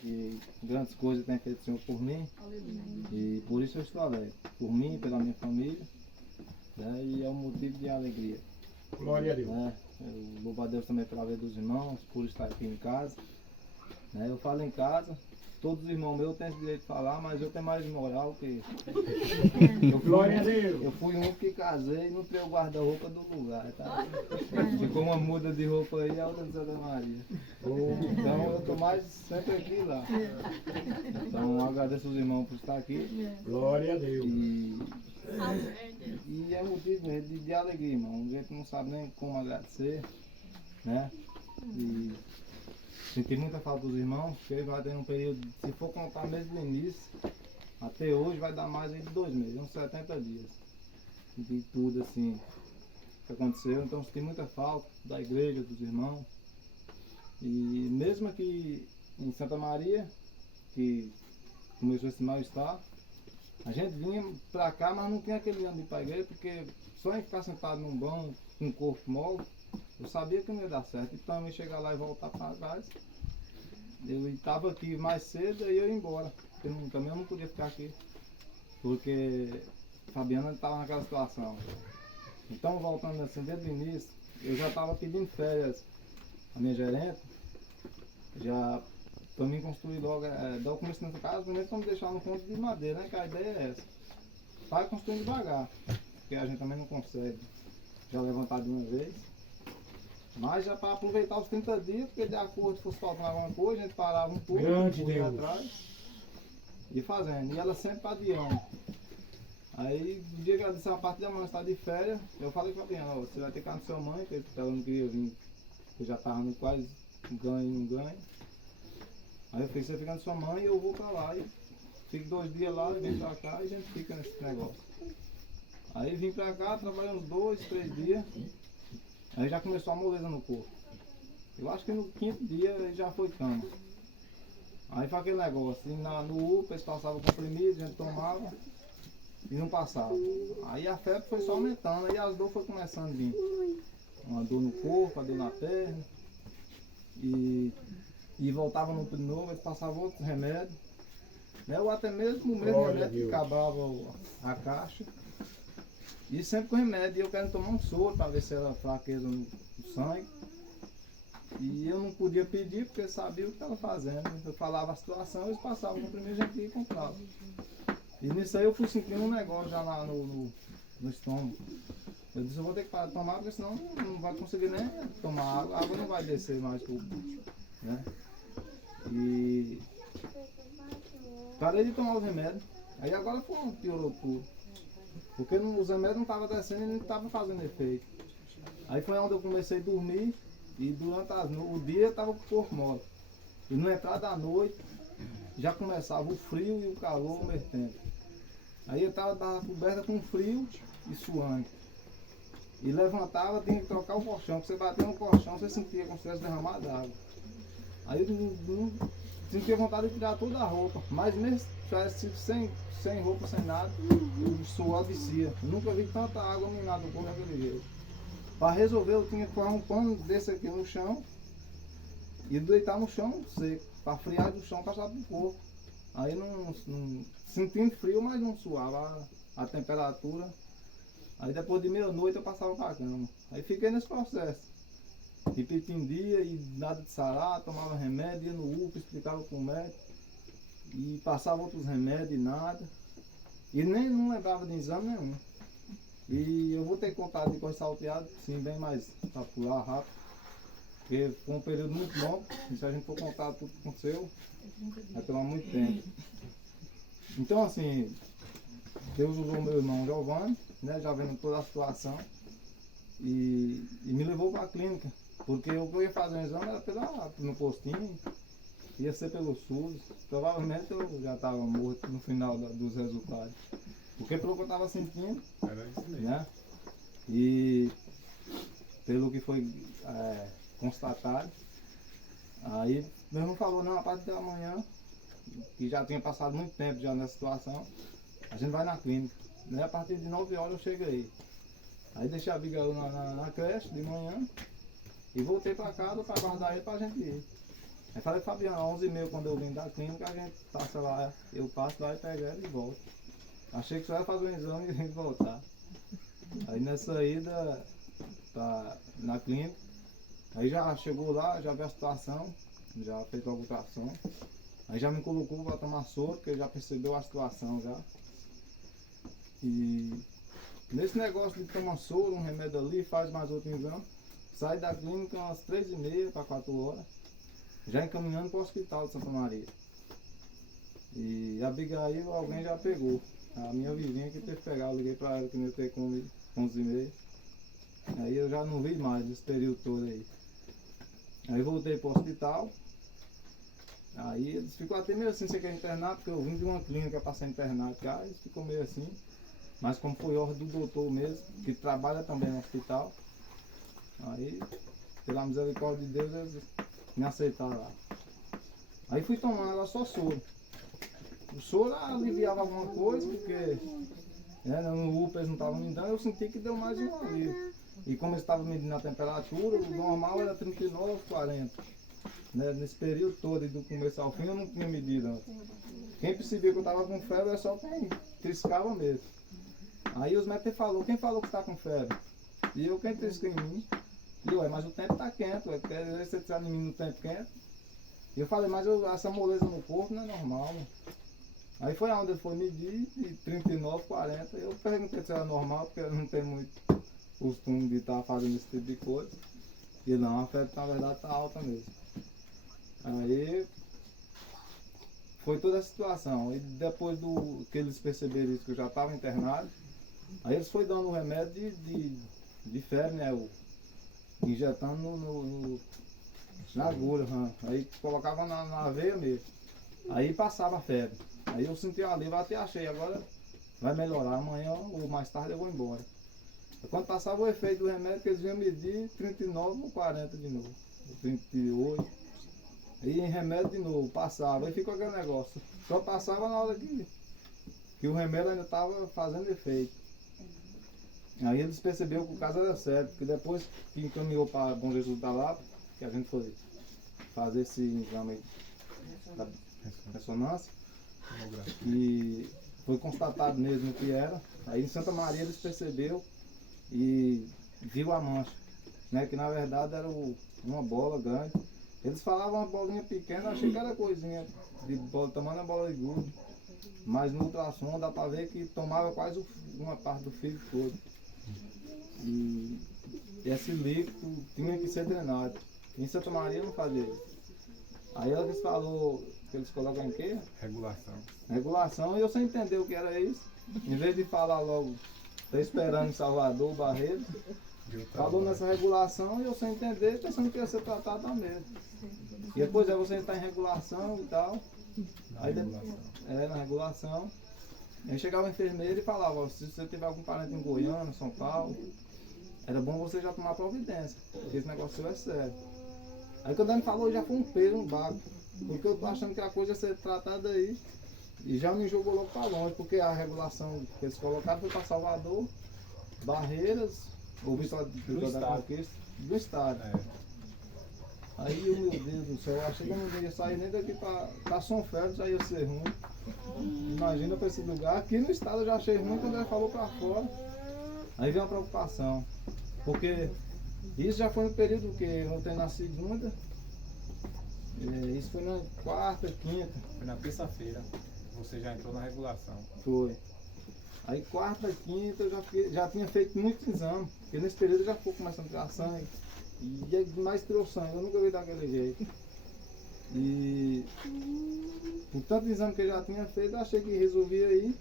que grandes coisas tem feito o Senhor por mim. E por isso eu estou alegre. Por mim, pela minha família. Né? E é um motivo de alegria. Glória a Deus. Né? Eu louvo a Deus também pela vida dos irmãos, por estar aqui em casa. Né? Eu falo em casa, todos os irmãos meus têm esse direito de falar, mas eu tenho mais moral que. Glória a Deus. Eu fui um que casei e não tirei o guarda-roupa do lugar, tá? Ficou uma muda de roupa aí, a outra de Santa Maria. Então eu estou mais sempre aqui lá. Então eu agradeço aos irmãos por estar aqui. Glória a Deus. E é motivo de alegria, irmão. A gente não sabe nem como agradecer, né? E senti muita falta dos irmãos, porque vai ter um período, se for contar mesmo do início, até hoje vai dar mais de 2 meses, uns 70 dias. De tudo assim que aconteceu. Então senti muita falta da igreja, dos irmãos. E mesmo aqui em Santa Maria, que começou esse mal-estar, a gente vinha pra cá, mas não tinha aquele ânimo de ir pra igreja, porque só em ficar sentado num banco, com o corpo mole, eu sabia que não ia dar certo. Então eu ia chegar lá e voltar para trás. Eu estava aqui mais cedo e eu ia embora. Porque também eu não podia ficar aqui. Porque Fabiana estava naquela situação. Então voltando assim, desde o início, eu já estava pedindo férias à minha gerente, já para mim construir logo, dar o começo nessa casa, primeiro vamos deixar no ponto de madeira, né? Que a ideia é essa. Vai construindo devagar, porque a gente também não consegue já levantar de uma vez. Mas já para aproveitar os 30 dias, porque de acordo fosse faltando alguma coisa, a gente parava um pouco, ia atrás e fazendo. E ela sempre adiando. Aí, no dia que ela disse, a partir da manhã está de férias, eu falei para ela, você vai ter que ir com a sua mãe, porque ela não queria vir, eu já estava no quase ganho e não ganho. Aí eu falei, você fica com a sua mãe e eu vou para lá. E fico 2 dias lá e vem para cá e a gente fica nesse negócio. Aí vim para cá, trabalhei uns 2, 3 dias. Aí já começou a moleza no corpo. Eu acho que no 5º dia já foi cama. Aí foi aquele negócio, e no UPA eles passavam comprimido, a gente tomava e não passava. Aí a febre foi só aumentando, aí as dores foi começando a vir. Uma dor no corpo, a dor na perna. E voltava no de novo, eles passavam outros remédios. Né? Ou até mesmo o mesmo remédio que acabava a caixa. E sempre com remédio, e eu quero tomar um soro para ver se era fraqueza no sangue. E eu não podia pedir porque sabia o que estava fazendo. Eu falava a situação, eles passavam no primeiro gente e comprava. E nisso aí eu fui sentindo um negócio já lá no estômago. Eu disse, eu vou ter que parar de tomar, porque senão não vai conseguir nem tomar água, a água não vai descer mais pro, né? E parei de tomar os remédios. Aí agora piorou tudo. Porque os remédios não estavam descendo e não estavam fazendo efeito. Aí foi onde eu comecei a dormir e durante o dia eu estava com o corpo mole. E no entrar da noite já começava o frio e o calor ao mesmo tempo. Aí eu estava coberta com frio e suando. E levantava, tinha que trocar o colchão, porque você bateu no colchão, você sentia como se tivesse derramado água. Aí eu não sentia vontade de tirar toda a roupa, mas mesmo se tivesse sem roupa, sem nada, o suor descia. Eu nunca vi tanta água nem nada no corpo daquele jeito. Para resolver eu tinha que pôr um pano desse aqui no chão e deitar no chão seco, para friar do chão passar pro corpo. Aí não sentindo frio, mas não suava a temperatura. Aí depois de meia-noite eu passava para a cama. Aí fiquei nesse processo. Repetindo dia e nada de sarar, tomava remédio, ia no UPA, explicava com o médico. E passava outros remédios e nada. E nem não lembrava de exame nenhum. E eu vou ter contato de coisa salteada, sim, bem mais para pular rápido. Porque foi um período muito longo, e se a gente for contar tudo que aconteceu, vai tomar muito tempo. Então assim, Deus usou meu irmão Giovanni, né, já vendo toda a situação, e me levou para a clínica. Porque o que eu ia fazer o exame era no postinho, ia ser pelo SUS. Provavelmente eu já estava morto no final dos resultados. Porque pelo que eu estava sentindo, né? E pelo que foi constatado, aí meu irmão falou, não, a partir da manhã, que já tinha passado muito tempo já nessa situação, a gente vai na clínica. Né? A partir de 9 horas eu cheguei. Aí deixei a Abigail na creche de manhã e voltei para casa para guardar ele para a gente ir. Aí falei, Fabiano, 11h30 quando eu vim da clínica, a gente passa lá, eu passo lá e pego ela e volto. Achei que só ia fazer um exame e voltar. Aí nessa ida na clínica, aí já chegou lá, já viu a situação, já fez logo a ultrassom. Aí já me colocou para tomar soro, porque já percebeu a situação já. E nesse negócio de tomar soro, um remédio ali, faz mais outro exame, sai da clínica umas 3h30 para 4 horas, já encaminhando para o hospital de Santa Maria. E a Abigail alguém já pegou. A minha vizinha que teve que pegar, eu liguei para ela que não ia ter comigo 11h30. Aí eu já não vi mais nesse período todo aí. Aí voltei para o hospital. Aí eles ficam até meio assim, você quer internar, porque eu vim de uma clínica para ser internado cá, eles ficam meio assim. Mas como foi ordem do doutor mesmo, que trabalha também no hospital, aí, pela misericórdia de Deus, eles me aceitaram lá. Aí fui tomando lá só soro. O soro aliviava alguma coisa, porque no UPA eles não estavam me dando, eu senti que deu mais um alívio. E como eles estavam medindo a temperatura, o normal era 39, 40. Nesse período todo, do começo ao fim, eu não tinha medido antes. Quem percebia que eu estava com febre é só quem triscava mesmo. Aí os médicos falaram, quem falou que está com febre? E eu, quem trisca em mim? E eu, mas o tempo está quente, quer dizer, você tirar em mim no tempo quente? E eu falei, mas essa moleza no corpo não é normal. Aí foi onde ele foi medir, de 39, 40. Eu perguntei se era normal, porque eu não tenho muito costume de estar fazendo esse tipo de coisa. E não, a febre na verdade está alta mesmo. Aí foi toda a situação. E depois que eles perceberam isso, que eu já estava internado, aí eles foram dando o remédio de febre, né? Injetando na agulha. Aí colocava na veia mesmo. Aí passava a febre. Aí eu senti alívio, até achei, agora vai melhorar, amanhã ou mais tarde eu vou embora. Quando passava o efeito do remédio, que eles vinham medir 39 ou 40 de novo, 38. Aí em remédio de novo, passava, aí ficou aquele negócio. Só passava na hora que o remédio ainda estava fazendo efeito. Aí eles perceberam que o caso era sério, porque depois que encaminhou para Bom Jesus da Lapa, que a gente foi fazer esse exame da ressonância, e foi constatado mesmo que era. Aí em Santa Maria eles perceberam e viu a mancha, né, que na verdade era uma bola grande. Eles falavam uma bolinha pequena, eu achei que era coisinha de bola, tamanho da bola de gude. Mas no ultrassom dá para ver que tomava quase uma parte do fígado todo. E esse líquido tinha que ser drenado. Em Santa Maria não fazia isso. Aí eles falou que eles colocam em quê? Regulação. Regulação, e eu sem entender o que era isso. Em vez de falar logo, tô esperando em Salvador, Barreto, falou nessa regulação e eu sem entender, pensando que ia ser tratado da mesma. E depois você está em regulação e tal. Aí na regulação. Aí chegava o enfermeiro e falava, se você tiver algum parente em Goiânia, São Paulo, era bom você já tomar providência, porque esse negócio é sério. Aí quando ele me falou, já foi um peso, um baco, porque eu tô achando que a coisa ia ser tratada aí, e já me jogou logo para longe, porque a regulação que eles colocaram foi para Salvador, Barreiras, ou Vitória da Conquista, do estado. Aí, meu Deus do céu, eu achei que eu não ia sair nem daqui para São Félix, já ia ser ruim. Imagina para esse lugar. Aqui no estado eu já achei ruim quando ele falou para fora. Aí veio uma preocupação. Porque isso já foi no período que eu voltei na segunda. Isso foi na quarta, quinta. Foi na terça-feira. Você já entrou na regulação. Foi. Aí quarta, quinta eu já tinha feito muitos exames. Porque nesse período eu já fui começando a tirar sangue. E mais tirou sangue, eu nunca vi daquele jeito. E por tanto exame que eu já tinha feito, eu achei que resolvia aí.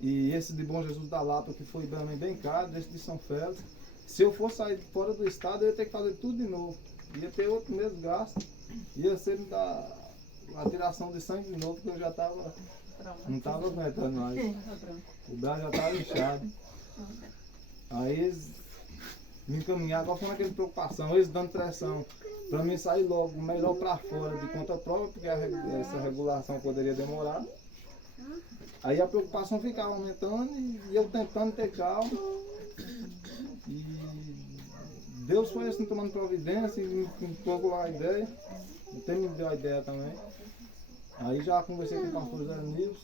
E esse de Bom Jesus da Lapa, que foi bem caro, esse de São Félix. Se eu for sair fora do estado, eu ia ter que fazer tudo de novo. Ia ter outro mesmo gasto. Ia ser a tiração de sangue de novo, porque eu já estava. Não estava aguentando mais. O braço já estava inchado. Aí eles me encaminharam, agora foi naquela preocupação, eles dando pressão para mim sair logo melhor para fora de conta própria, porque essa regulação poderia demorar. Aí a preocupação ficava aumentando e eu tentando ter calma. E Deus foi assim tomando providência e me colocou lá a ideia. Até me deu a ideia também. Aí já conversei com o pastor José Nilson,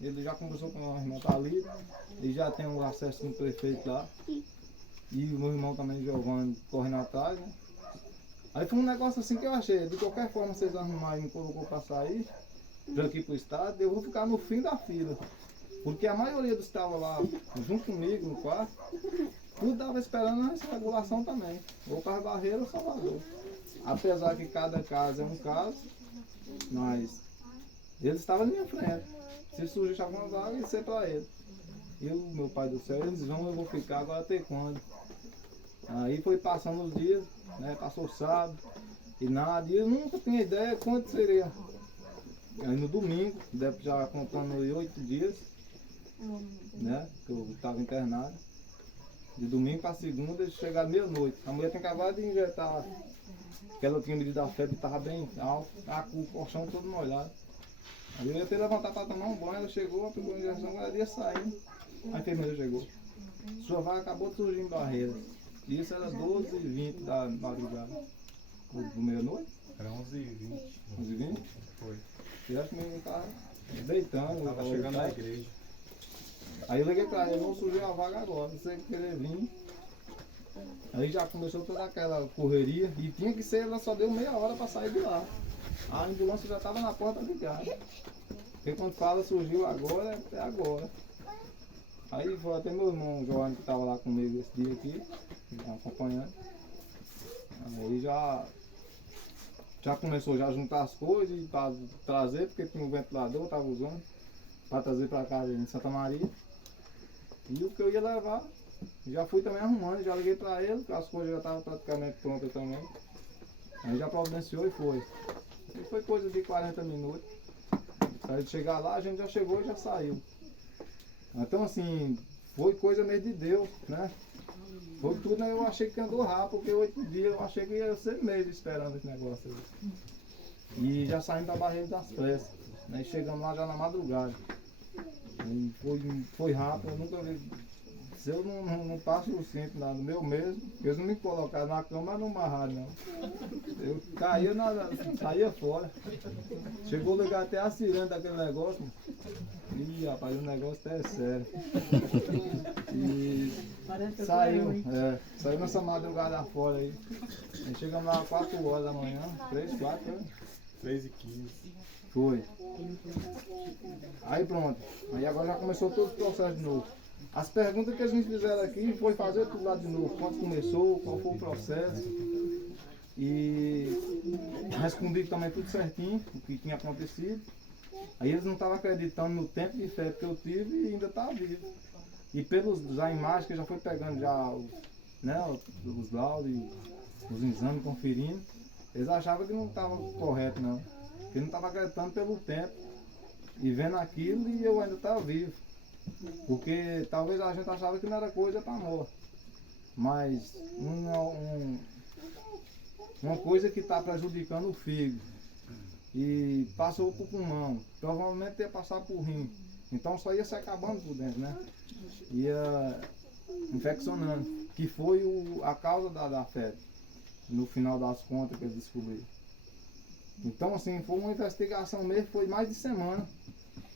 ele já conversou com a irmã Thalita, ele já tem um acesso com o prefeito lá. E o meu irmão também, Giovanni, correndo atrás, né? Aí foi um negócio assim que eu achei, de qualquer forma vocês arrumarem e me colocou pra sair, pra aqui pro estado, eu vou ficar no fim da fila. Porque a maioria dos que estavam lá junto comigo no quarto, tudo estava esperando essa regulação também. Ou Carlos Barreiro ou Salvador. Apesar que cada caso é um caso, mas eles estavam na minha frente. Se surgisse alguma vaga, ia ser para eles. E o meu pai do céu, eles vão, eu vou ficar agora até quando? Aí foi passando os dias, né? Passou sábado e nada. E eu nunca tinha ideia quanto seria. Aí no domingo, deve já contando 8 dias, né? Que eu estava internado. De domingo para segunda, eles chegaram meia-noite. A mulher tinha acabado de injetar, que ela tinha medido a febre, estava bem alta, tá com o colchão todo molhado. Aí eu ia ter que levantar para tomar um banho, ela chegou, pegou a injeção, ela ia saindo. A enfermeira chegou. Sua vaga acabou de surgir em Barreiras. Isso era 12h20 da madrugada. Do meia-noite? Era 11h20. 11h20? Foi. Tivesse que me estar deitando. Tava chegando na igreja. Aí eu liguei pra ele, não surgiu a vaga agora, você querer vir. Aí já começou toda aquela correria e tinha que ser, ela só deu meia hora para sair de lá. A ambulância já estava na porta ligada. Porque quando fala surgiu agora, é agora. Aí foi até meu irmão João que estava lá comigo esse dia aqui, acompanhando. Aí já começou já a juntar as coisas para trazer, porque tinha um ventilador, estava usando, para trazer para casa em Santa Maria. E o que eu ia levar, já fui também arrumando, já liguei para ele, que as coisas já estavam praticamente prontas também. Aí já providenciou e foi. E foi coisa de 40 minutos. Para ele chegar lá, a gente já chegou e já saiu. Então assim, foi coisa meio de Deus, né? Foi tudo, né? Eu achei que andou rápido, porque 8 dias eu achei que ia ser meses esperando esse negócio aí. E já saímos da Barreira das Pressas, né? E chegamos lá já na madrugada. E foi rápido, eu nunca vi. Se eu não passo o cinto lá no meu mesmo, eles não me colocaram na cama, mas não amarraram não. Eu caía, saía fora. Chegou a ligar até a sirene daquele negócio. Ih, rapaz, o negócio até é sério. E saiu nessa madrugada fora aí. Aí chegamos lá às 4 horas da manhã, 3, 4, né? 3h15. Foi. Aí pronto. Aí agora já começou todo o processo de novo. As perguntas que a gente fizeram aqui foi fazer tudo lá de novo. Quando começou, qual foi o processo. E respondi também tudo certinho, o que tinha acontecido. Aí eles não estavam acreditando no tempo de fé que eu tive e ainda estava vivo. E pelas imagens que já foi pegando já os laudos e os exames conferindo, eles achavam que não estava correto não. Que não estava acreditando pelo tempo. E vendo aquilo e eu ainda estava vivo. Porque talvez a gente achava que não era coisa para morte. Mas uma coisa que está prejudicando o fígado. E passou para o pulmão. Provavelmente ia passar para o rim. Então só ia se acabando por dentro, né? Ia infeccionando. Que foi a causa da febre. No final das contas que eles descobriram. Então assim, foi uma investigação mesmo, foi mais de semana.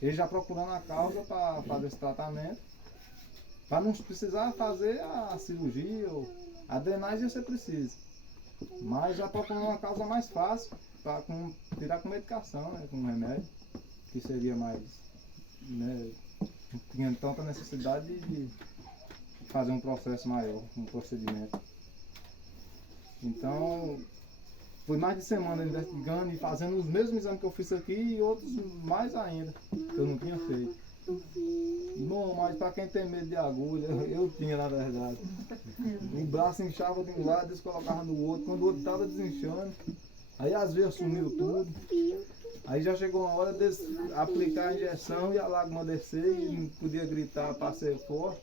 Eles já procurando a causa para fazer esse tratamento. Para não precisar fazer a cirurgia ou a drenagem ia ser preciso. Mas já procurando uma causa mais fácil, para tirar com medicação, né, com remédio, que seria mais, né, não tinha tanta necessidade de fazer um processo maior, um procedimento. Então, foi mais de semana investigando e fazendo os mesmos exames que eu fiz aqui e outros mais ainda, que eu não tinha feito. Bom, mas para quem tem medo de agulha, eu tinha na verdade. O braço inchava de um lado, eles colocavam no outro, quando o outro estava desinchando, aí às vezes sumiu tudo. Aí já chegou a hora de aplicar a injeção e a lágrima descer e não podia gritar para ser forte.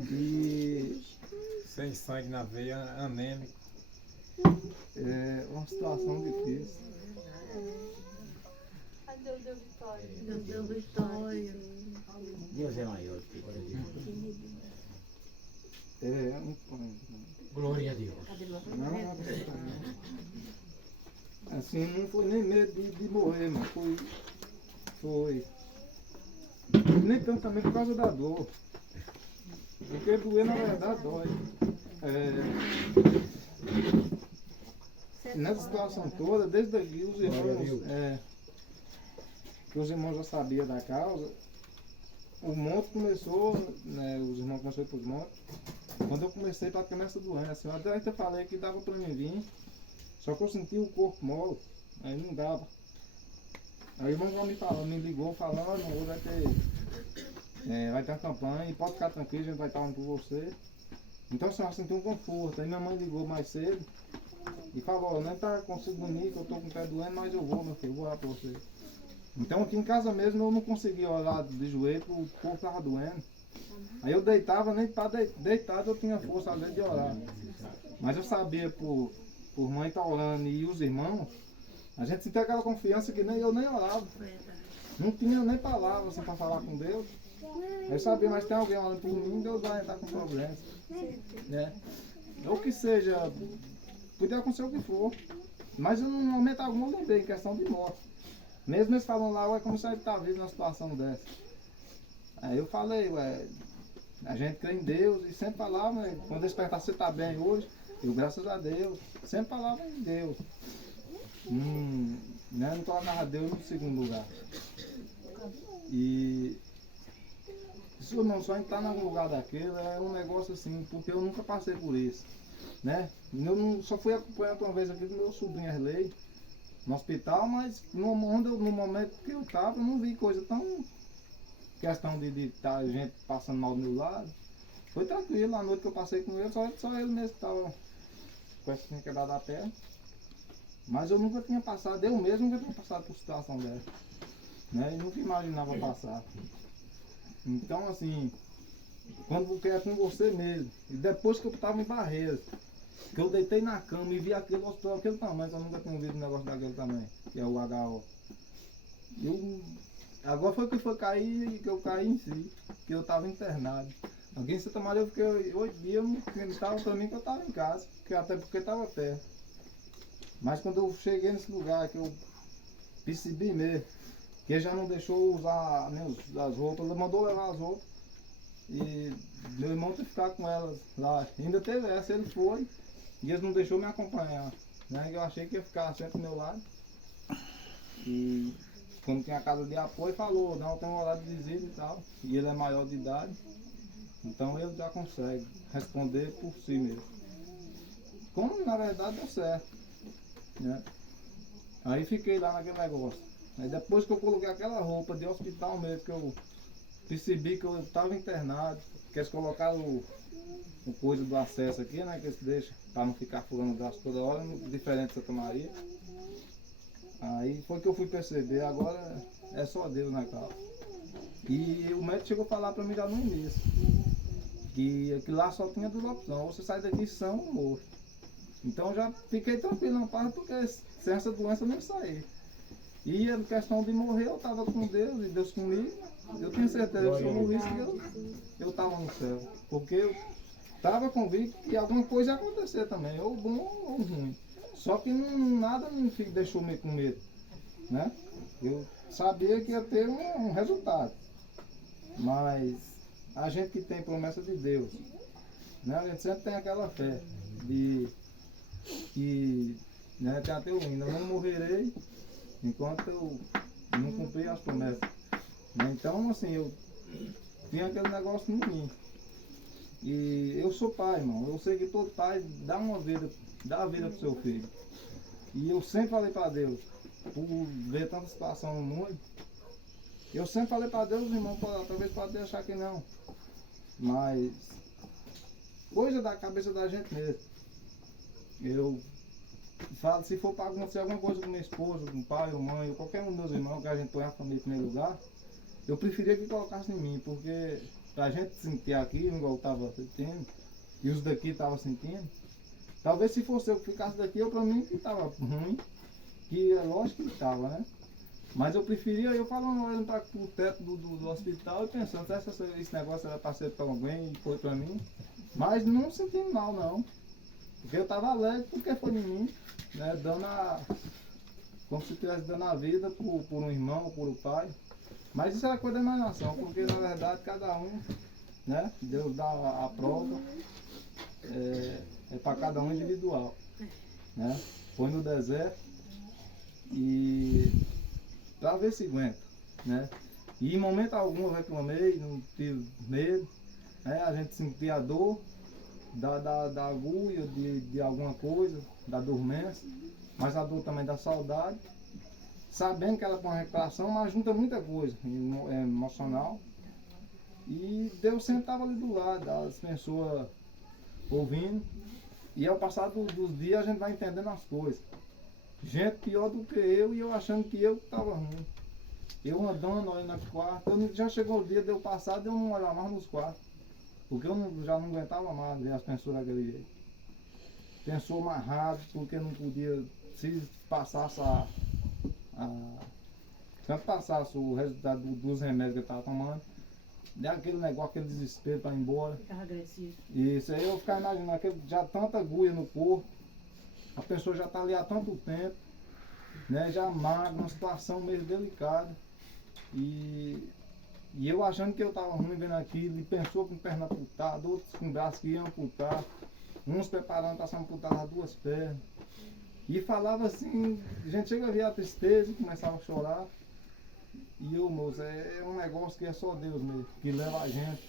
E Sem sangue na veia, anêmico. é uma situação difícil. Deus deu vitória. Deus deu vitória. Deus é maior. É, não. Glória a Deus. Não. Assim, não foi nem medo de morrer, mas foi. Nem tanto também por causa da dor. Porque doer na verdade dói. Nessa situação toda, desde aqui os irmãos, que os irmãos já sabiam da causa, o monte começou, né, os irmãos começaram a ir para os montes, quando eu comecei para ter essa doença. Eu até falei que dava para mim vir, só que eu senti o corpo mole, aí não dava. Aí o irmão já me ligou falando, olha, hoje vai ter uma campanha e pode ficar tranquilo, a gente vai estar orando por você. Então assim, eu senti um conforto. Aí minha mãe ligou mais cedo e falou, nem tá conseguindo ir, que eu tô com o pé doendo, mas eu vou, meu filho, eu vou orar por você. Então aqui em casa mesmo eu não conseguia orar de joelho, porque o corpo estava doendo. Aí eu deitava, nem para deitado eu tinha força às vezes de orar. Mas eu sabia por mãe estar orando e os irmãos, a gente sentia aquela confiança que nem eu nem orava. Não tinha nem palavra assim, para falar com Deus. Eu sabia, mas tem alguém orando por mim, Deus vai entrar com problemas. Né? Ou que seja, podia acontecer o que for. Mas eu, no momento algum eu lembrei, em questão de morte. Mesmo eles falando lá, ué, como você está vivo numa situação dessa? Aí eu falei, ué, a gente crê em Deus e sempre falava, né, quando eles perguntavam se você está bem hoje, eu graças a Deus, sempre falava em Deus. Né, não colocava Deus no segundo lugar. E se eu não só entrar em algum lugar daquele, é um negócio assim, porque eu nunca passei por isso. Né? Eu só fui acompanhando uma vez aqui do meu sobrinho Arley no hospital, mas no momento que eu estava, eu não vi coisa tão. Questão de tá, gente passando mal do meu lado. Foi tranquilo, a noite que eu passei com ele, só ele mesmo que estava com essa quebrada da perna. Mas eu nunca tinha passado, eu mesmo nunca tinha passado por situação dessa. Né? E nunca imaginava passar. Então assim, quando é com você mesmo, e depois que eu estava em Barreiras, que eu deitei na cama e vi aquele hospital, aquele tamanho, que eu nunca tinha visto um negócio daquele tamanho, que é o HO. Agora foi que foi cair, que eu caí em si, que eu estava internado. Aqui em Santa Maria eu fiquei 8 dias, não estava para mim que eu estava em casa, até porque estava perto. Mas quando eu cheguei nesse lugar, que eu percebi mesmo, que ele já não deixou usar as roupas, ele mandou levar as roupas. E meu irmão teve que ficar com elas lá. Ainda teve essa, ele foi e eles não deixou me acompanhar. Né? Eu achei que ia ficar sempre do meu lado. E quando tinha a casa de apoio, falou, não, tem um horário de visita e tal. E ele é maior de idade, então ele já consegue responder por si mesmo. Como na verdade deu certo. Né? Aí fiquei lá naquele negócio. Aí depois que eu coloquei aquela roupa de hospital mesmo, que eu percebi que eu estava internado, que eles colocaram o coisa do acesso aqui, né? Que eles deixam para não ficar furando o braço toda hora, diferente de Santa Maria. Aí foi que eu fui perceber, agora é só Deus na causa. E o médico chegou a falar para mim já no início, que lá só tinha duas opções, ou você sai daqui são ou morto. Então eu já fiquei tranquilo na parte, porque sem essa doença eu nem saí. E a questão de morrer, eu estava com Deus e Deus comigo. Eu tenho certeza que se eu morrisse, eu estava no céu. Porque eu estava convicto que alguma coisa ia acontecer também, ou bom ou ruim. Só que nada me deixou meio com medo. Né? Eu sabia que ia ter um resultado. Mas a gente que tem promessa de Deus, né? A gente sempre tem aquela fé de que, né, tem até o hino, eu não morrerei enquanto eu não cumprir as promessas. Então, assim, eu tinha aquele negócio em mim. E eu sou pai, irmão. Eu sei que todo pai dá a vida pro seu filho. E eu sempre falei para Deus, por ver tanta situação no mundo, eu sempre falei para Deus, irmão, talvez pode deixar que não. Mas coisa da cabeça da gente mesmo. Eu falo, se for para acontecer alguma coisa com minha esposa, com o pai, ou mãe, ou qualquer um dos meus irmãos, que a gente põe a família em primeiro lugar, eu preferia que colocasse em mim, porque a gente sentir aqui, igual eu estava sentindo, e os daqui estavam sentindo, talvez se fosse eu que ficasse daqui, eu para mim que estava ruim, que é lógico que estava, né? Mas eu preferia, eu falando, olhando para o teto do hospital e pensando, se esse negócio era para ser para alguém e foi para mim, mas não sentindo mal não, porque eu estava alegre porque foi em mim, né? Dando como se estivesse dando a vida por um irmão, por um pai. Mas isso era coisa da imaginação, porque na verdade cada um, né? Deus dá a prova, é para cada um individual. Né? Foi no deserto e para ver se aguenta. Né? E em momento algum eu reclamei, não tive medo. Né? A gente sentia a dor da agulha, de alguma coisa, da dormência, mas a dor também da saudade. Sabendo que ela põe uma recuperação, mas junta muita coisa emocional. E Deus sempre estava ali do lado, as pessoas ouvindo. E ao passar dos dias a gente vai entendendo as coisas. Gente pior do que eu e eu achando que eu estava ruim. Eu andando, olhando nos quartos. Já chegou o dia de eu passar e eu não olhar mais nos quartos. Porque eu já não aguentava mais ver as pessoas daquele jeito. Pensou amarrado, porque não podia, se passasse tanto passasse o resultado dos remédios que eu estava tomando, aquele negócio, aquele desespero para ir embora. Ficava agressivo. Isso aí eu ficava imaginando, já tanta agulha no corpo, a pessoa já está ali há tanto tempo, né, já magra, uma situação meio delicada. E eu achando que eu estava ruim vendo aquilo, e pensou com perna amputada, outros com braço que iam amputar, uns preparando para se amputar as duas pernas. E falava assim, a gente chega a ver a tristeza, começava a chorar. E eu, moço, é um negócio que é só Deus mesmo, que leva a gente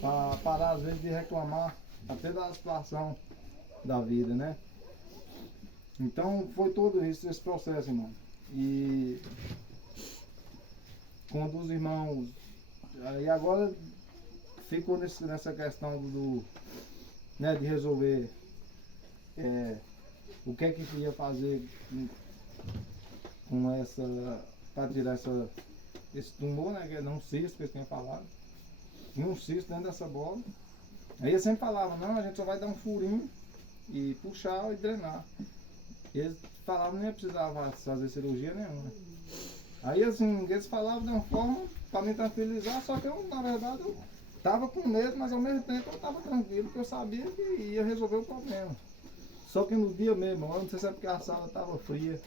para parar às vezes de reclamar, até da situação da vida, né? Então foi todo isso, esse processo, irmão. E quando os irmãos, aí agora ficou nessa questão né, de resolver o que é que ia fazer com essa, para tirar esse tumor, né, que é um cisto que eles tinham falado. Tinha um cisto dentro dessa bola. Aí eles sempre falavam, não, a gente só vai dar um furinho e puxar e drenar. Eles falavam que não ia precisar fazer cirurgia nenhuma. Aí assim, eles falavam de uma forma para me tranquilizar, só que eu, na verdade, eu estava com medo, mas ao mesmo tempo eu estava tranquilo, porque eu sabia que ia resolver o problema. Só que no dia mesmo, eu não sei se é porque a sala estava fria,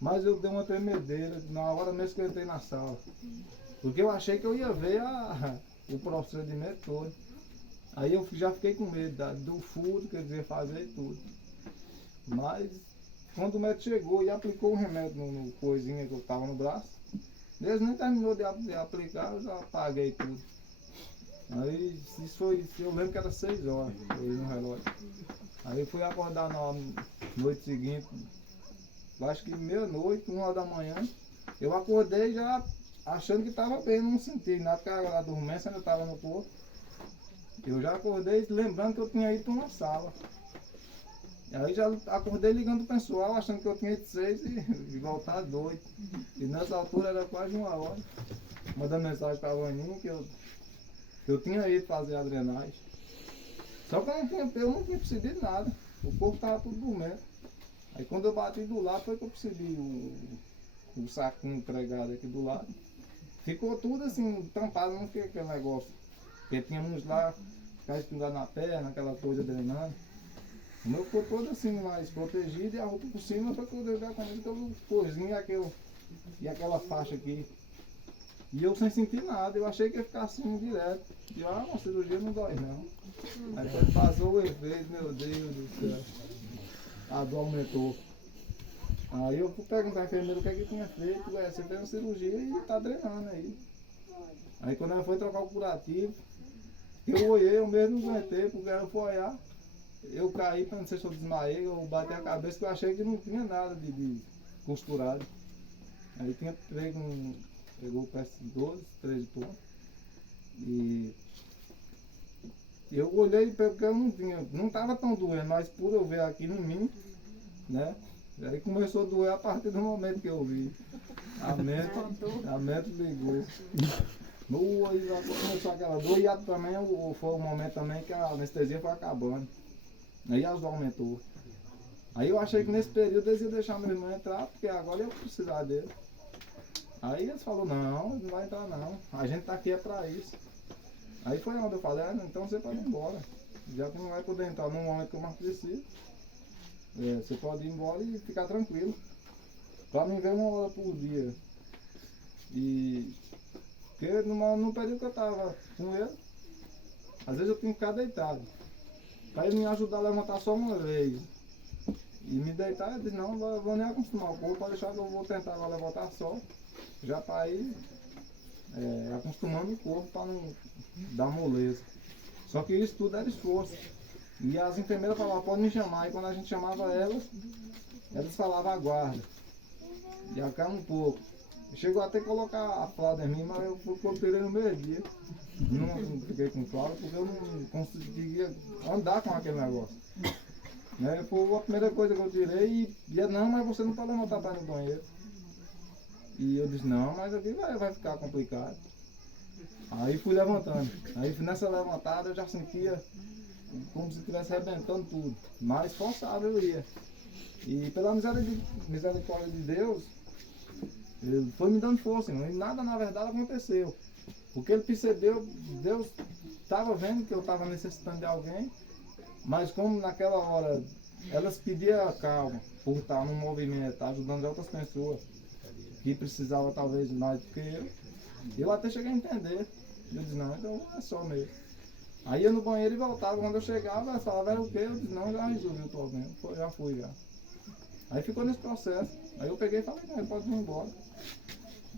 mas eu dei uma tremedeira na hora mesmo que eu entrei na sala. Porque eu achei que eu ia ver o procedimento todo. Aí eu já fiquei com medo do furo que eles iam fazer e tudo. Mas quando o médico chegou e aplicou o remédio no coisinha que eu estava no braço, eles nem terminou de aplicar, eu já apaguei tudo. Aí isso foi, eu lembro que era 6 horas, eu ia no relógio. Aí eu fui acordar na noite seguinte, acho que meia-noite, 1 hora da manhã. Eu acordei já achando que estava bem, não senti nada, porque a dormência ainda estava no corpo. Eu já acordei lembrando que eu tinha ido para uma sala. E aí já acordei ligando o pessoal, achando que eu tinha ido 6 e voltar 2. E nessa altura era quase 1 hora. Mandando mensagem para a Vaninha que eu tinha ido fazer a drenagem. Só que eu não tinha percebido nada. O corpo estava tudo dormindo. Aí quando eu bati do lado foi que eu percebi o saquinho pregado aqui do lado. Ficou tudo assim, tampado, não fiquei aquele negócio. Porque tínhamos lá, ficava espingado na perna, aquela coisa drenando. O meu ficou todo assim, mais protegido, e a roupa por cima foi quando eu já comi todo coisinho e aquela faixa aqui. E eu sem sentir nada, eu achei que ia ficar assim direto. E uma cirurgia não dói não. Aí quando passou o efeito, meu Deus do céu, a dor aumentou. Aí eu fui perguntar à enfermeira o que é que tinha feito. Você fez uma cirurgia e tá drenando aí. Aí quando ela foi trocar o curativo, eu olhei, eu mesmo não aguentei, porque ela foi olhar. Eu caí, não sei se eu desmaiei, eu bati a cabeça, que eu achei que não tinha nada de costurado. Aí pegou o PS12, 13 pontos. E eu olhei porque eu não estava tão doendo, mas por eu ver aqui em mim, né? Aí começou a doer a partir do momento que eu vi. A mente ligou. Aí já começou aquela dor e também foi o momento também que a anestesia foi acabando. Aí as dor aumentou. Aí eu achei que nesse período eles iam deixar meu irmão entrar, porque agora eu ia precisar dele. Aí eles falaram, não vai entrar não, a gente tá aqui é pra isso. Aí foi onde eu falei, então você pode ir embora. Já que não vai poder entrar no momento que eu mais preciso, você pode ir embora e ficar tranquilo. Pra mim ver 1 hora por dia. E porque no período que eu tava com ele, às vezes eu tinha que ficar deitado. Pra ele me ajudar a levantar só uma vez. E me deitar, eu disse, não, eu vou nem acostumar o corpo, pode deixar que eu vou tentar agora levantar só. Já pra ir acostumando o corpo pra não dar moleza. Só que isso tudo era esforço. E as enfermeiras falavam, pode me chamar. E quando a gente chamava elas falavam, aguarda. E acalma um pouco. Chegou até a colocar a fralda em mim, mas eu tirei no meio dia. Não fiquei com fralda porque eu não conseguia andar com aquele negócio. Né? Foi a primeira coisa que eu tirei e ela, não, mas você não pode levantar para ir no banheiro. E eu disse, não, mas aqui vai ficar complicado. Aí fui levantando. Aí nessa levantada eu já sentia como se estivesse arrebentando tudo. Mas forçado eu ia. E pela misericórdia de Deus, ele foi me dando força, irmão. E nada na verdade aconteceu. Porque ele percebeu, Deus estava vendo que eu estava necessitando de alguém. Mas como naquela hora elas pediam calma por estar num movimento, ajudando outras pessoas que precisavam talvez mais do que eu até cheguei a entender. Eu disse, não, então é só mesmo. Aí eu no banheiro e voltava, quando eu chegava, ela falava, era o quê? Eu disse, não, já resolvi o problema, já fui já. Aí ficou nesse processo. Aí eu peguei e falei, não, pode ir embora.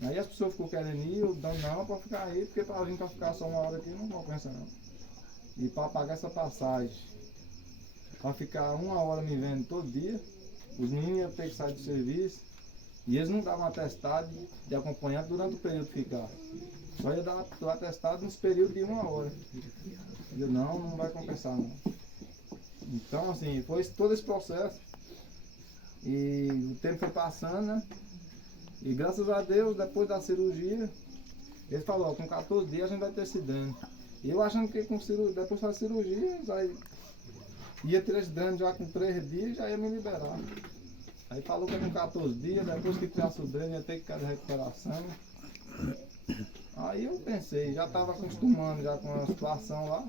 Aí as pessoas ficam querendo ir, eu dando não, pode ficar aí, porque pra vir pra ficar só 1 hora aqui não compensa não. E para pagar essa passagem, para ficar 1 hora me vendo todo dia, os meninos iam ter que sair do serviço e eles não davam atestado de acompanhante durante o período de ficar. Só ia dar o atestado nesse período de 1 hora. Eu não vai compensar não. Então assim, foi todo esse processo. E o tempo foi passando, né? E graças a Deus, depois da cirurgia, ele falou, ó, com 14 dias a gente vai ter esse dreno. E eu achando que depois da cirurgia, ia ter esse dreno já com 3 dias, já ia me liberar. Aí falou que com 14 dias, depois que tirasse o dreno, ia ter que fazer recuperação. Aí eu pensei, já estava acostumando já com a situação lá,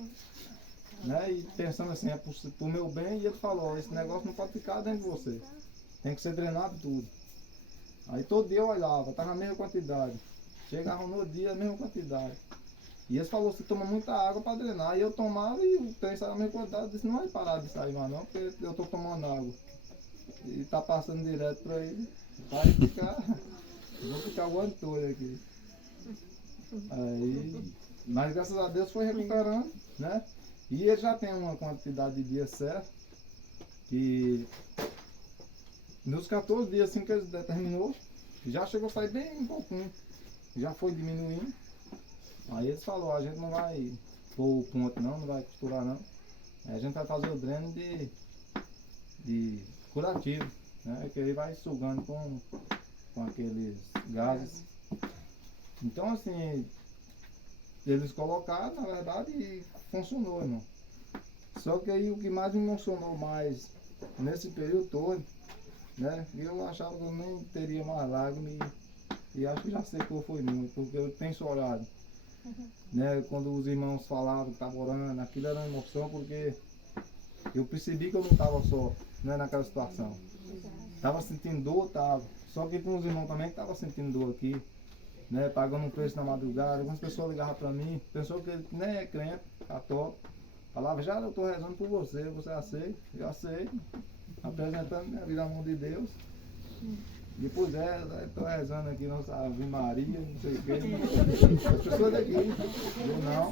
né? E pensando assim, é pro meu bem, e ele falou, esse negócio não pode ficar dentro de você. Tem que ser drenado tudo. Aí todo dia eu olhava, estava na mesma quantidade. Chegava no dia, a mesma quantidade. E eles falaram, você toma muita água para drenar. E eu tomava e o trem saía na mesma quantidade. Eu disse, não vai parar de sair mais não, porque eu estou tomando água. E está passando direto para ele. Vai ficar, vou ficar o ano todo aqui. Aí, mas graças a Deus foi recuperando, né? E ele já tem uma quantidade de dias certa, que nos 14 dias assim que ele determinou, já chegou a sair bem um pouquinho, já foi diminuindo. Aí eles falaram, a gente não vai pôr o ponto não vai costurar não. Aí a gente vai fazer o dreno de curativo, né? Que ele vai sugando com aqueles gases. Então assim, eles colocaram na verdade e funcionou, irmão. Só que aí o que mais me emocionou mais nesse período todo, né? Eu achava que eu nem teria mais lágrimas e acho que já secou foi muito, porque eu tenho chorado. Né? Quando os irmãos falavam que estavam orando, aquilo era uma emoção porque eu percebi que eu não estava só, né, naquela situação. Estava sentindo dor, estava. Só que com os irmãos também que estavam sentindo dor aqui, né, pagando um preço na madrugada. Algumas pessoas ligavam para mim, pessoa que nem é crente, católico, falava, já eu estou rezando por você, você aceita? Eu aceito, apresentando minha vida à mão de Deus. Depois estou rezando aqui nossa Ave Maria, não sei o quê. As pessoas daqui, eu não,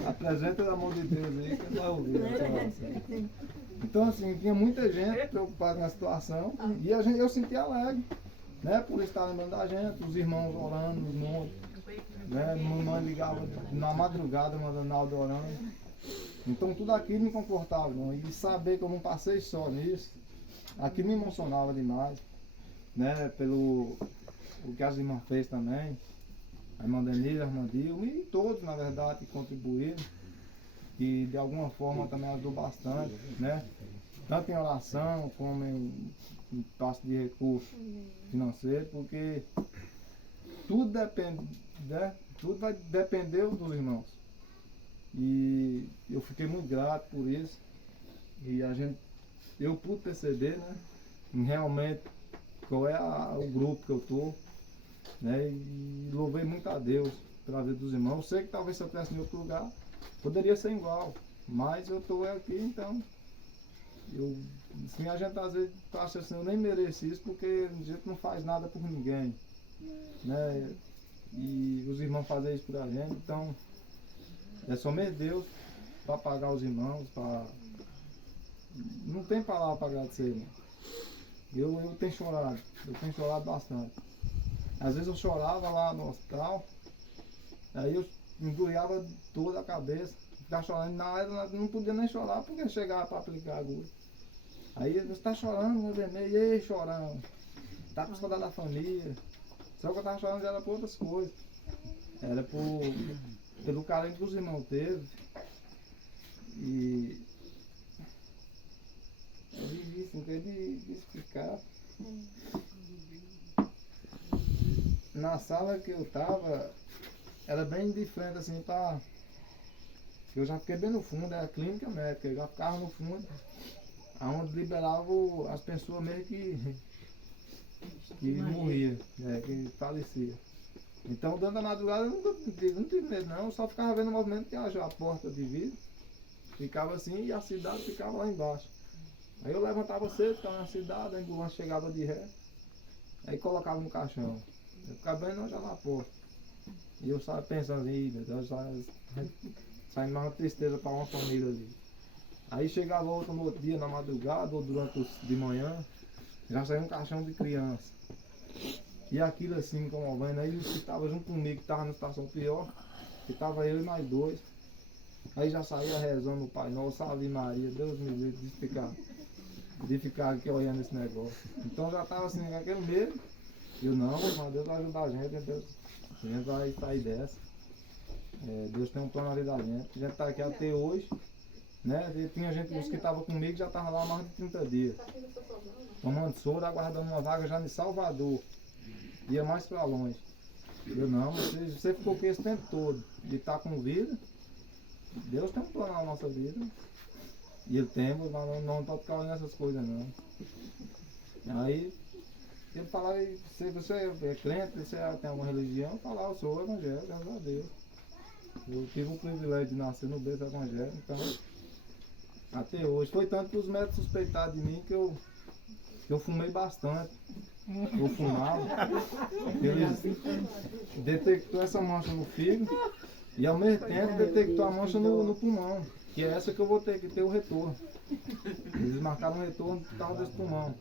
tá. Apresenta a mão de Deus aí que vai ouvir. Então assim, tinha muita gente preocupada com a situação e eu sentia alegre, né? Por estar lembrando da gente, os irmãos orando, os irmãos, né? Mamãe ligava na madrugada mandando áudio orando. Então tudo aquilo me confortava, não? E saber que eu não passei só nisso, aqui me emocionava demais, né, pelo o que as irmãs fez também, a irmã Denise, a irmã Dilma e todos, na verdade, que contribuíram e de alguma forma também ajudou bastante, né, tanto em oração como em passo de recurso financeiro, porque tudo depende, né, tudo vai depender dos irmãos. E eu fiquei muito grato por isso e eu pude perceber, né, realmente qual é o grupo que eu tô, né? E louvei muito a Deus pela vida dos irmãos. Eu sei que talvez se eu estivesse em outro lugar, poderia ser igual, mas eu tô aqui, então, assim, a gente às vezes acha assim, eu nem mereço isso, porque a gente não faz nada por ninguém, né? E os irmãos fazem isso por a gente, então, é somente Deus para pagar os irmãos, não tem palavra para agradecer, irmão. Eu tenho chorado bastante. Às vezes eu chorava lá no hospital, aí eu embrulhava toda a cabeça, ficava chorando, na hora não podia nem chorar porque chegava para aplicar a agulha. Aí você está chorando, meu vermelho, ei, chorando, tá com saudade da família. Só que eu estava chorando era por outras coisas. Era pelo carinho que os irmãos teve. E é difícil, não tem de explicar. Na sala que eu tava, era bem de frente assim pra. Eu já fiquei bem no fundo, era a clínica médica, eu já ficava no fundo, aonde liberava as pessoas mesmo que morriam, né, que faleciam. Então durante a madrugada eu não tive medo não, eu só ficava vendo o movimento que achou a porta de vidro, ficava assim e a cidade ficava lá embaixo. Aí eu levantava cedo, ficava na cidade, a ambulância chegava de ré, aí colocava no caixão. Eu ficava bem já na porta. E eu estava pensando, meu Deus, sai mais uma tristeza para uma família ali. Aí chegava outra no outro dia, na madrugada, ou de manhã, já saiu um caixão de criança. E aquilo assim, comovendo, aí os que estavam junto comigo, que estavam na situação pior, que estava eu e mais dois. Aí já saía rezando o Pai Nosso, Ave Maria, Deus me livre de ficar aqui olhando esse negócio. Então já estava assim, com aquele medo. Eu não, mas Deus vai ajudar a gente, a gente vai sair dessa. Deus tem um plano na vida da gente. A gente está aqui até hoje, né? E tinha gente, os que estavam comigo já estavam lá há mais de 30 dias. Tomando soro, aguardando uma vaga já em Salvador. Ia mais para longe. Eu não, você ficou aqui esse tempo todo de estar com vida. Deus tem um plano na nossa vida. E ele tem, mas não pode ficar olhando essas coisas não. Aí ele falava, se você é crente, você tem alguma religião, eu falava, eu sou evangélico, graças a Deus. Eu tive o privilégio de nascer no berço evangélico, então, até hoje. Foi tanto que os médicos suspeitaram de mim que eu fumei bastante. Eu fumava. Eles detectou essa mancha no fígado e ao mesmo tempo detectou a mancha no pulmão, que é essa que eu vou ter que ter o retorno. Eles marcaram um retorno por causa desse pulmão.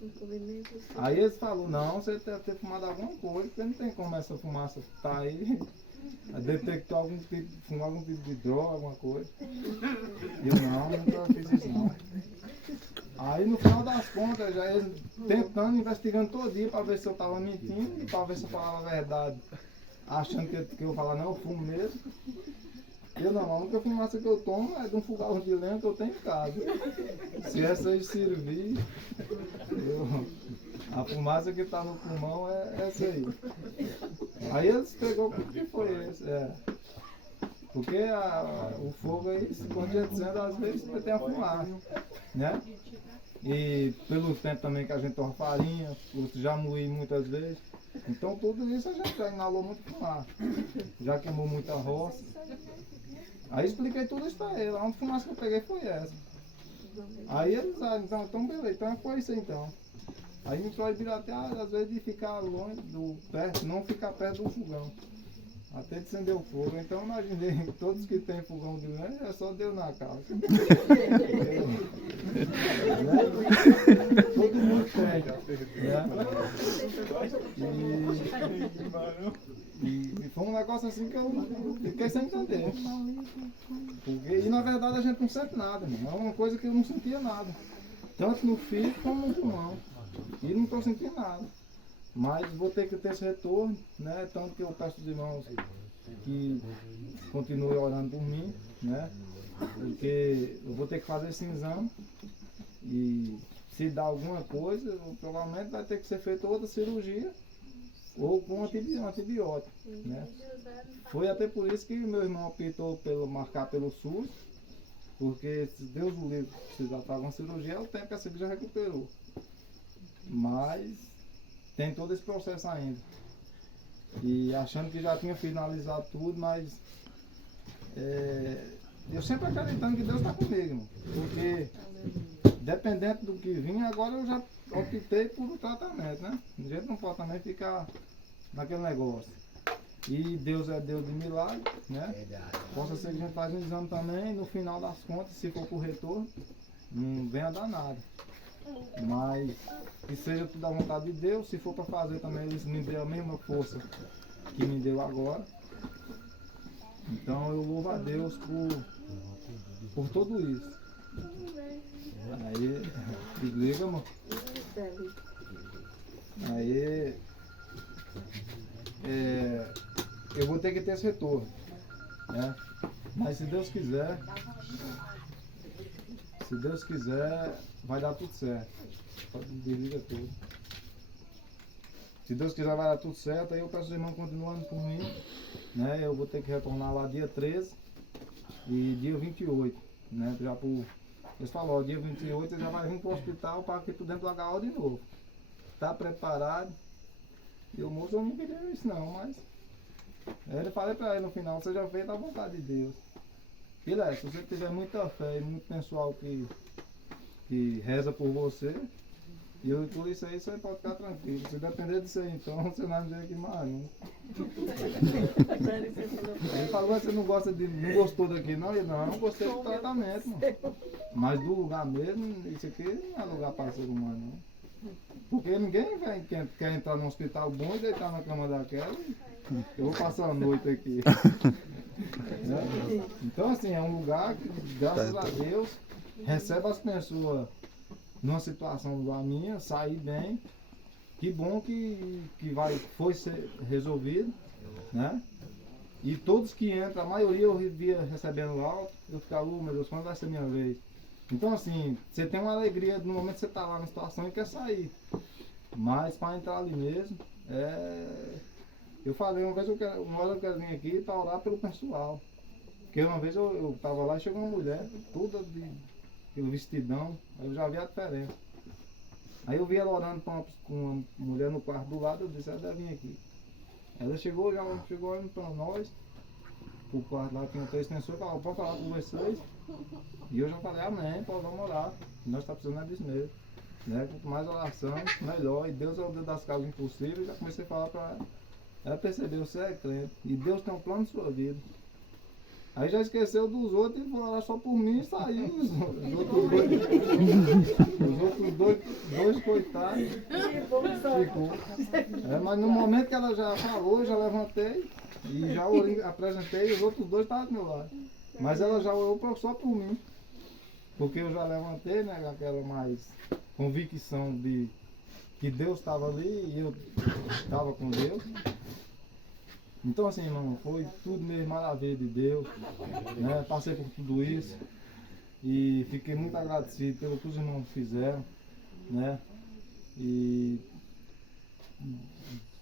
Aí eles falaram, não, você deve ter fumado alguma coisa, porque não tem como essa fumaça tá aí. Detectou fumar algum tipo de droga, alguma coisa. E eu nunca fiz isso não. Aí no final das contas, já eles tentando, investigando todo dia para ver se eu estava mentindo e para ver se eu falava a verdade. Achando que eu falava, não, eu fumo mesmo. Eu não, a única fumaça que eu tomo é de um fogão de lenha que eu tenho em casa. Se essa aí servir, a fumaça que está no pulmão é essa aí. Aí eles pegou o que foi esse. Porque o fogo aí, quando a gente sente, às vezes tem a fumaça, né? E pelo tempo também que a gente toma farinha, já moí muitas vezes. Então tudo isso a gente já inalou muito fumaça. Já queimou muita roça. Aí expliquei tudo isso pra ele. A única fumaça que eu peguei foi essa. Aí eles disseram, então beleza, então foi isso então. Aí me proibiram até às vezes de ficar longe não ficar perto do fogão. Até de acender o fogo. Então imaginei que todos que tem fogão de lenha é só Deus na casa. Todo mundo tem. Né? E foi um negócio assim que eu fiquei sem entender. E na verdade a gente não sente nada, mano. É uma coisa que eu não sentia nada. Tanto no fígado como no pulmão. E não estou sentindo nada. Mas vou ter que ter esse retorno, né? Tanto que eu peço aos irmãos que continuem orando por mim, né? Porque eu vou ter que fazer esse exame e se dá alguma coisa, provavelmente vai ter que ser feita outra cirurgia ou com antibiótico, né? Foi até por isso que meu irmão optou marcar pelo SUS, porque se Deus o livre precisar fazer uma cirurgia, é o tempo que a cirurgia já recuperou. Mas tem todo esse processo ainda. E achando que já tinha finalizado tudo, mas eu sempre acreditando que Deus está comigo, irmão. Porque dependendo do que vinha, agora eu já optei por um tratamento, né? A gente não pode também ficar naquele negócio. E Deus é Deus de milagre, né? Verdade. Possa ser que a gente faz um exame também, no final das contas, se for por retorno, não venha a dar nada. Mas que seja tudo à vontade de Deus, se for para fazer também, eles me dêem a mesma força que me deu agora. Então eu louvo a Deus por tudo isso. Aí, desliga, amor. Aí, eu vou ter que ter esse retorno, né? Mas se Deus quiser, vai dar tudo certo. Desliga tudo. Se Deus quiser, vai dar tudo certo. Aí eu peço os irmãos continuando por mim, né? Eu vou ter que retornar lá dia 13 e dia 28, né? Já por... Eles falaram, dia 28 ele já vai vir para o hospital para aqui por dentro do HO de novo. Tá preparado? E o moço não queria isso não, mas... Eu falei para ele no final, você já fez da vontade de Deus. E Léo, se você tiver muita fé e muito pessoal que reza por você, e eu por isso aí você pode ficar tranquilo. Se depender disso aí então, você não vai dizer aqui mais não. Ele falou, você não gostou daqui não? Eu não gostei do tratamento, mano. Mas do lugar mesmo, isso aqui não é lugar para ser humano não. Porque ninguém quer entrar num hospital bom e deitar na cama daquela. Eu vou passar a noite aqui. Né? Então assim, é um lugar que, graças a Deus, recebe as pessoas numa situação igual a minha, sair bem. Que bom que foi ser resolvido, né? E todos que entram, a maioria eu via recebendo alto, eu ficava, meu Deus, quando vai ser minha vez? Então assim, você tem uma alegria no momento que você está lá na situação e quer sair. Mas para entrar ali mesmo, eu falei, uma hora eu quero vir aqui para orar pelo pessoal. Porque uma vez eu estava lá e chegou uma mulher, toda de vestidão, aí eu já vi a diferença. Aí eu vi ela orando com uma mulher no quarto do lado, eu disse, ela deve vir aqui. Ela chegou olhando para nós, o quarto lá tinha 3 pessoas, falou, pode falar com vocês. E eu já falei, amém, pô, vamos orar. Nós estamos precisando disso mesmo. Né? Quanto mais oração, melhor. E Deus é o Deus das causas impossíveis. Já comecei a falar para ela. Ela percebeu, você é crente. E Deus tem um plano na sua vida. Aí já esqueceu dos outros e foi orar só por mim e saiu. Os outros dois coitados. Ficou. Mas no momento que ela já falou, eu já levantei e já apresentei e os outros 2 estavam do meu lado. Mas ela já orou só por mim. Porque eu já levantei, né, aquela mais convicção de que Deus estava ali e eu estava com Deus. Então assim, irmão, foi tudo mesmo maravilha de Deus, né? Passei por tudo isso e fiquei muito agradecido pelo que os irmãos fizeram, né? E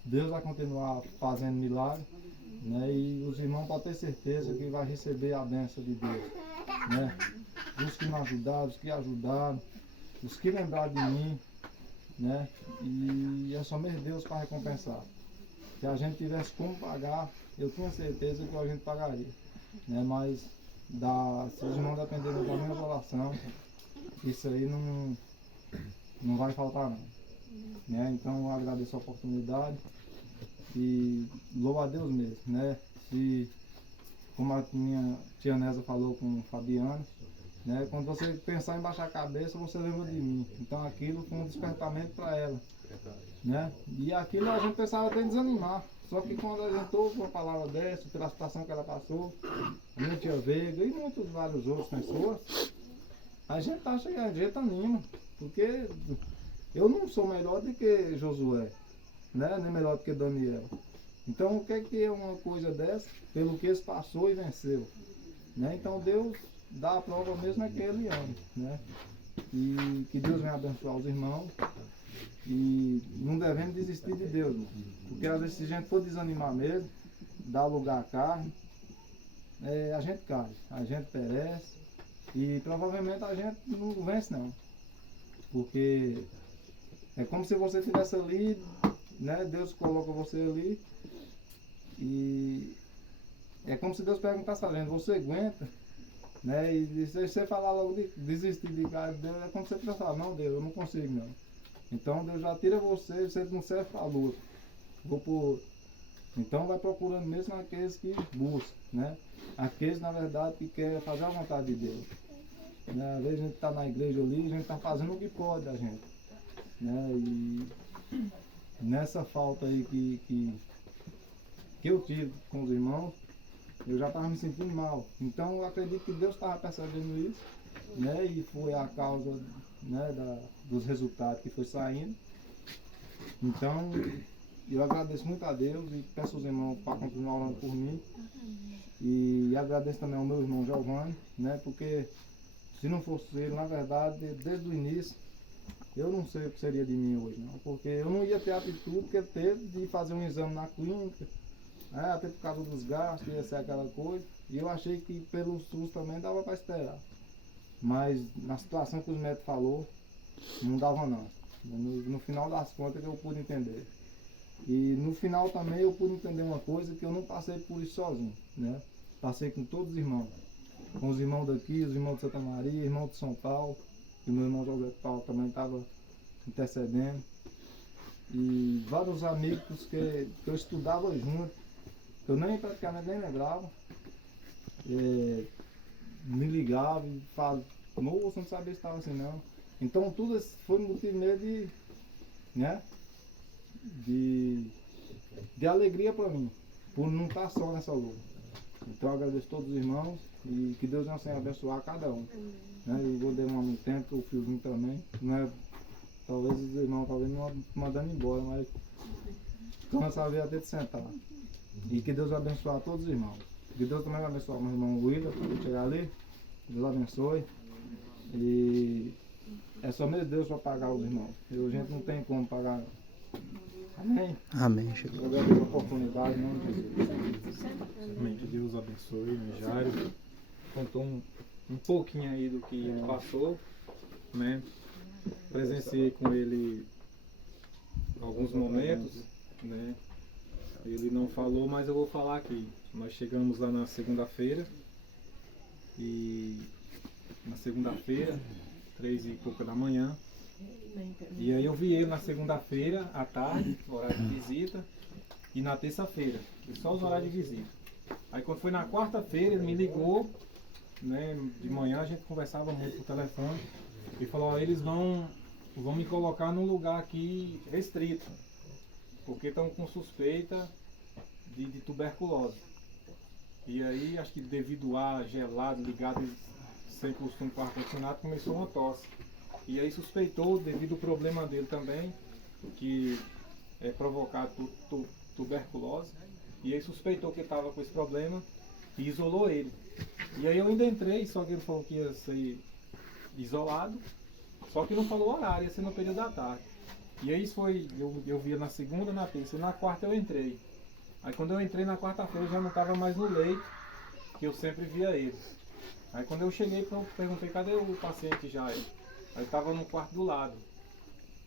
Deus vai continuar fazendo milagre, né? E os irmãos podem ter certeza que vai receber a bênção de Deus, né? Os que me ajudaram, os que ajudaram, os que lembraram de mim, né? E é somente Deus para recompensar. Se a gente tivesse como pagar, eu tinha certeza que a gente pagaria, né? Mas se os irmãos dependerem da minha oração, isso aí não vai faltar não, né? Então eu agradeço a oportunidade e louvo a Deus mesmo, né? E como a minha tia Nesa falou com o Fabiano, né? Quando você pensar em baixar a cabeça, você lembra de mim. Então aquilo foi um despertamento para ela, né? E aquilo a gente pensava até em desanimar. Só que quando a gente ouve uma palavra dessa, pela situação que ela passou, a minha tia Veiga e vários outros pessoas, a gente acha que a gente anima. Porque eu não sou melhor do que Josué, né? Nem melhor do que Daniel. Então o que é uma coisa dessa? Pelo que eles passou e venceu, né? Então Deus dá a prova mesmo naquele ano, né? E que Deus venha abençoar os irmãos. E não devemos desistir de Deus, mano. Porque às vezes se a gente for desanimar mesmo, dar lugar à carne, a gente cai, a gente perece e provavelmente a gente não vence não. Porque é como se você estivesse ali né, Deus coloca você ali e é como se Deus perguntasse a Lenda, você aguenta? Né? E se você falar logo de desistir de Deus, é como se você pensar, não Deus, eu não consigo não. Então Deus já tira você não serve para a luta. Então vai procurando mesmo aqueles que buscam, né? Aqueles na verdade que querem fazer a vontade de Deus. Né? Às vezes a gente está na igreja ali, a gente está fazendo o que pode da gente. Né? E nessa falta aí que eu tive com os irmãos, eu já estava me sentindo mal. Então eu acredito que Deus estava percebendo isso, né? E foi a causa, né, dos resultados que foi saindo. Então eu agradeço muito a Deus e peço aos irmãos para continuar orando por mim. E agradeço também ao meu irmão Giovanni, né? Porque se não fosse ele, na verdade, desde o início, eu não sei o que seria de mim hoje, não. Porque eu não ia ter a atitude que ele teve de fazer um exame na clínica, até por causa dos gastos, ia ser aquela coisa. E eu achei que pelo SUS também dava para esperar. Mas na situação que os médicos falou, não dava não. No final das contas eu pude entender. E no final também eu pude entender uma coisa, que eu não passei por isso sozinho, né? Passei com todos os irmãos. Com os irmãos daqui, os irmãos de Santa Maria, irmão de São Paulo, e meu irmão José Paulo também estava intercedendo. E vários amigos que eu estudava junto, que eu praticamente nem lembrava, me ligavam e falavam, moço, não sabia se estava assim não. Então tudo isso foi motivo meio de, né, de alegria para mim, por não estar só nessa luta. Então eu agradeço a todos os irmãos e que Deus venha abençoar cada um. Né? Eu vou demorar um tempo, o Fiozinho também. Né? Talvez os irmãos não mandando embora, mas cansa a ver até de sentar. E que Deus vai abençoar todos os irmãos. Que Deus também vai abençoar meu irmão William, para ele chegar ali. Deus abençoe. E é só mesmo Deus para pagar os irmãos. A gente não tem como pagar. Amém? Amém, Chico. Eu agradeço a oportunidade, em nome de Jesus. Amém. Que Deus abençoe o Jairo. Contou um pouquinho aí do que ele passou, né? Presenciei com ele alguns momentos, né? Ele não falou, mas eu vou falar aqui. Nós chegamos lá na segunda-feira e na segunda-feira, 3 e pouca da manhã, e aí eu vi ele na segunda-feira à tarde, horário de visita, e na terça-feira, só os horários de visita. Aí quando foi na quarta-feira ele me ligou, né? De manhã a gente conversava muito por telefone e falou, ó, eles vão me colocar num lugar aqui restrito, porque estão com suspeita de tuberculose. E aí acho que devido ao ar gelado, ligado sem costume com o ar-condicionado, começou uma tosse. E aí suspeitou, devido ao problema dele também, que é provocado por tuberculose, e aí suspeitou que estava com esse problema e isolou ele. E aí eu ainda entrei, só que ele falou que ia ser isolado, só que não falou horário, ia ser no período da tarde. E aí isso foi, eu via na segunda, na terça, e na quarta eu entrei. Aí quando eu entrei na quarta-feira eu já não estava mais no leito, que eu sempre via ele. Aí quando eu cheguei, eu perguntei, cadê o paciente já? Aí estava no quarto do lado.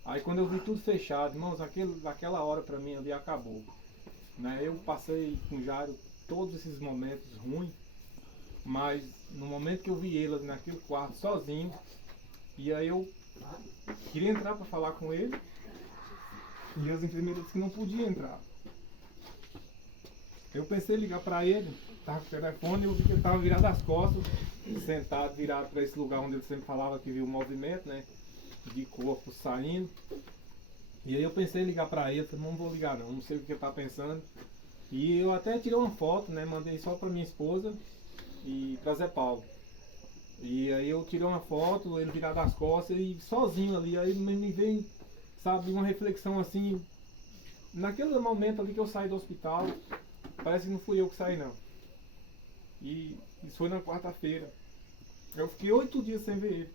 Aí quando eu vi tudo fechado, irmãos, aquela hora para mim ali acabou. Né? Eu passei com o Jairo todos esses momentos ruins, mas no momento que eu vi ele naquele quarto sozinho, e aí eu queria entrar para falar com ele, e as enfermeiras disseram que não podia entrar. Eu pensei em ligar para ele, estava com o telefone, e eu vi que ele estava virado as costas, sentado, virado para esse lugar onde ele sempre falava que viu o movimento, né, de corpo saindo. E aí eu pensei em ligar para ele, falei, não vou ligar não sei o que ele está pensando. E eu até tirei uma foto, né, mandei só para minha esposa e para Zé Paulo. E aí eu tirei uma foto, ele virado as costas e sozinho ali, aí me veio, sabe, uma reflexão assim, naquele momento ali que eu saí do hospital, parece que não fui eu que saí não. E isso foi na quarta-feira. Eu fiquei 8 dias sem ver ele.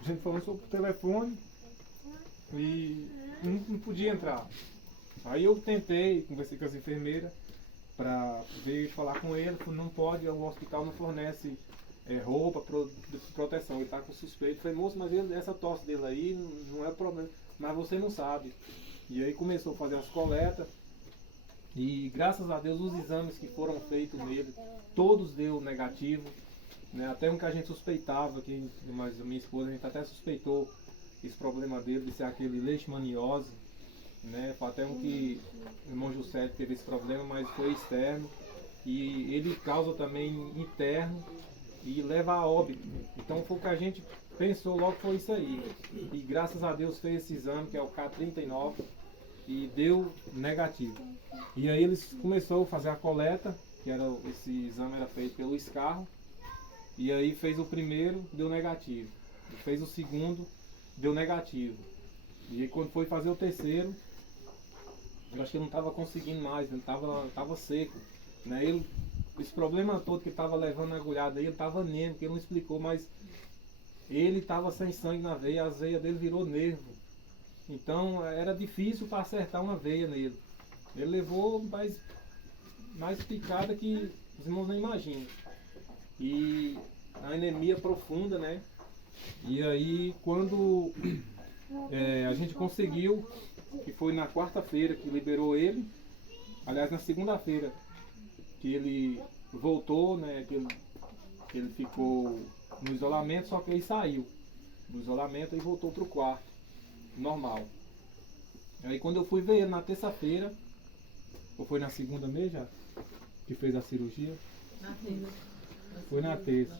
A gente falando sobre o telefone e não podia entrar. Aí eu tentei, conversei com as enfermeiras para ver falar com ele, falei, não pode, o hospital não fornece roupa, proteção, ele está com suspeito. Eu falei, moço, mas essa tosse dele aí não é problema, mas você não sabe. E aí começou a fazer as coletas. E graças a Deus os exames que foram feitos nele, todos deu negativo. Né? Até um que a gente suspeitava, mas a minha esposa, a gente até suspeitou esse problema dele de ser aquele leishmaniose. Né? Foi até um que o irmão José teve esse problema, mas foi externo. E ele causa também interno e leva a óbito. Então foi o que a gente pensou logo, foi isso aí. E graças a Deus fez esse exame, que é o K39, e deu negativo. E aí eles começaram a fazer a coleta, que era, esse exame era feito pelo escarro. E aí fez o primeiro, deu negativo. E fez o segundo, deu negativo. E aí quando foi fazer o terceiro, eu acho que ele não estava conseguindo mais, ele estava seco. Né? Esse problema todo que estava levando a agulhada aí, ele estava anêmico, ele não explicou, mas ele estava sem sangue na veia, as veias dele virou nervo. Então era difícil para acertar uma veia nele. Ele levou mais picada que os irmãos não imaginam. E a anemia profunda, né? E aí quando a gente conseguiu, que foi na quarta-feira que liberou ele, aliás na segunda-feira que ele voltou, né? Que ele ficou no isolamento, só que ele saiu do isolamento e voltou para o quarto, normal. Aí quando eu fui ver ele na terça-feira, ou foi na segunda mesmo já, que fez a cirurgia? Na terça. Foi na terça.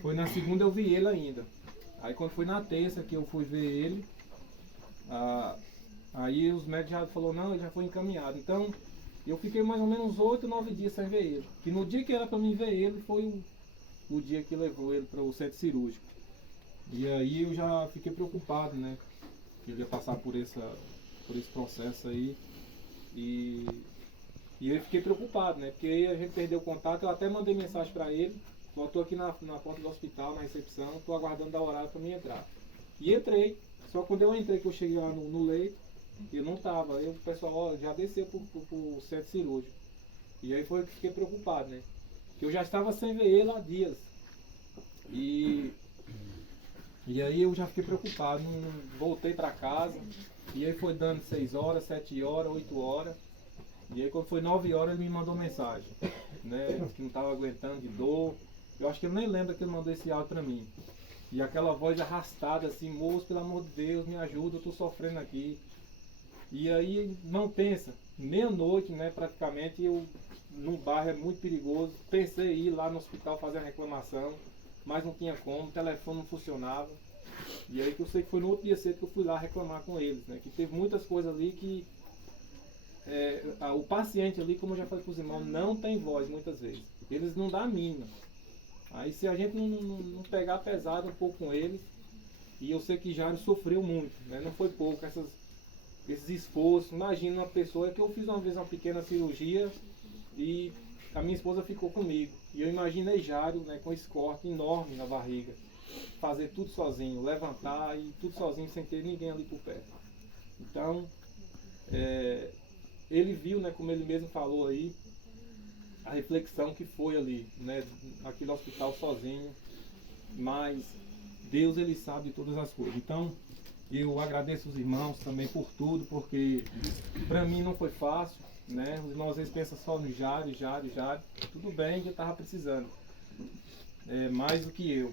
Foi na segunda eu vi ele ainda. Aí quando foi na terça que eu fui ver ele, aí os médicos já falaram, não, ele já foi encaminhado. Então eu fiquei mais ou menos 8, 9 dias sem ver ele. Que no dia que era para mim ver ele, foi o dia que levou ele para o centro cirúrgico. E aí eu já fiquei preocupado, né? Que ele ia passar por esse processo aí. E eu fiquei preocupado, né? Porque aí a gente perdeu o contato, eu até mandei mensagem para ele. Eu tô aqui na porta do hospital, na recepção, tô aguardando a horário para mim entrar. E entrei. Só quando eu entrei, que eu cheguei lá no leito, eu não tava. Aí o pessoal, ó, já desceu pro centro cirúrgico. E aí foi que fiquei preocupado, né? Que eu já estava sem ver ele há dias. E aí eu já fiquei preocupado, voltei para casa. E aí foi dando 6 horas, 7 horas, 8 horas. E aí quando foi 9 horas ele me mandou mensagem, né? Que não estava aguentando de dor. Eu acho que ele nem lembra que ele mandou esse áudio para mim. E aquela voz arrastada assim, moço, pelo amor de Deus, me ajuda, eu tô sofrendo aqui. E aí não pensa, meia-noite, né, praticamente, no bairro é muito perigoso. Pensei em ir lá no hospital fazer a reclamação, mas não tinha como, o telefone não funcionava. E aí que eu sei que foi no outro dia cedo que eu fui lá reclamar com eles, né? Que teve muitas coisas ali que o paciente ali, como eu já falei para os irmãos, não tem voz muitas vezes. Eles não dão a mínima. Aí se a gente não pegar pesado um pouco com eles, e eu sei que Jairo sofreu muito, né? Não foi pouco esses esforços. Imagina uma pessoa que eu fiz uma vez uma pequena cirurgia e a minha esposa ficou comigo. E eu imaginei Jairo, né, com esse corte enorme na barriga, fazer tudo sozinho, levantar e tudo sozinho sem ter ninguém ali por perto. Então, ele viu, né, como ele mesmo falou aí, a reflexão que foi ali, né, naquele hospital sozinho, mas Deus, ele sabe de todas as coisas. Então, eu agradeço os irmãos também por tudo, porque para mim não foi fácil, né? Os irmãos às vezes pensam só no Jário. Tudo bem que eu estava precisando, mais do que eu.